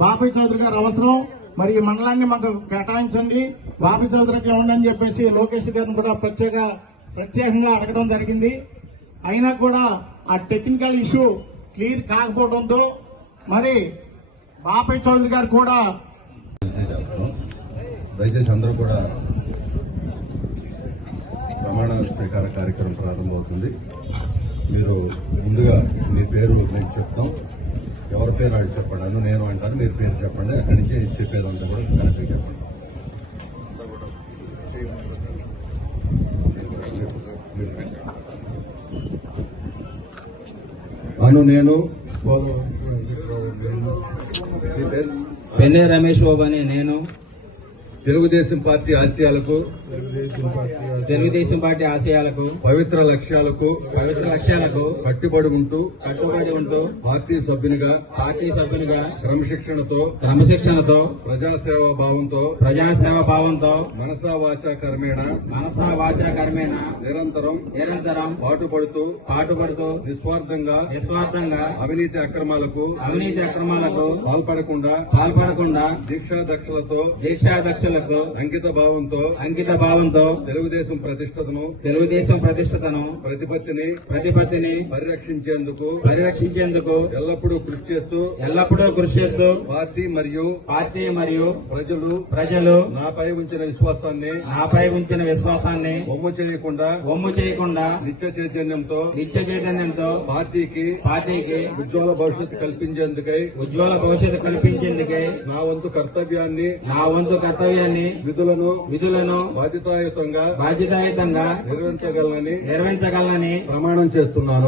బాపయ్య చౌదరి గారు అవసరం, మరి ఈ మండలాన్ని మాకు కేటాయించండి, బాపయ్య చౌదరికి ఇవ్వండి అని చెప్పేసి లోకేష్ గారిని కూడా ప్రత్యేకంగా అడగడం జరిగింది. అయినా కూడా ఆ టెక్నికల్ ఇష్యూ క్లియర్ కాకపోవడంతో మరి బాపయ్య చౌదరి గారు కూడా దయచేసి అందరూ కూడా ప్రమాణ స్వీకార కార్యక్రమం ప్రారంభమవుతుంది. మీరు ముందుగా మీ పేరు నేను చెప్తాం, ఎవరి పేరు వాళ్ళు చెప్పండి, నేను అంటాను, మీరు పేరు చెప్పండి, అక్కడి నుంచి చెప్పేదంతా కూడా కరెక్ట్గా చెప్పండి. నేను పెన్నే రమేష్ బాబు అనే నేను తెలుగుదేశం పార్టీ ఆశయాలకు పవిత్ర లక్ష్యాలకు కట్టుబడి ఉంటూ పార్టీ సభ్యునిగా క్రమశిక్షణతో ప్రజాసేవా భావంతో మనసా వాచా కర్మేణ నిరంతరం పాటుపడుతూ నిస్వార్థంగా అవినీతి అక్రమాలకు పాల్పడకుండా దీక్షాదక్షలతో అంకిత భావంతో తెలుగుదేశం ప్రతిష్టతను ప్రతిపత్తిని పరిరక్షించేందుకు ఎల్లప్పుడూ కృషి చేస్తూ పార్టీ మరియు ప్రజలు నాపై ఉంచిన విశ్వాసాన్ని వమ్ము చేయకుండా నిత్య చైతన్యంతో పార్టీకి ఉజ్వల భవిష్యత్తు కల్పించేందుకై నా వంతు కర్తవ్యాన్ని విధులను బాధ్యతాయుతంగా నిర్వహించగలనని ప్రమాణం చేస్తున్నాను.